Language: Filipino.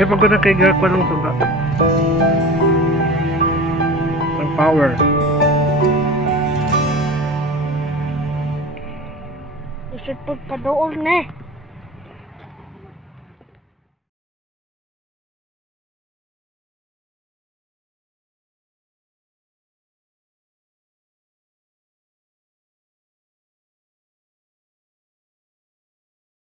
Eh, pag nakaiga ko ng suga. Ang power. Isip po pa doon eh.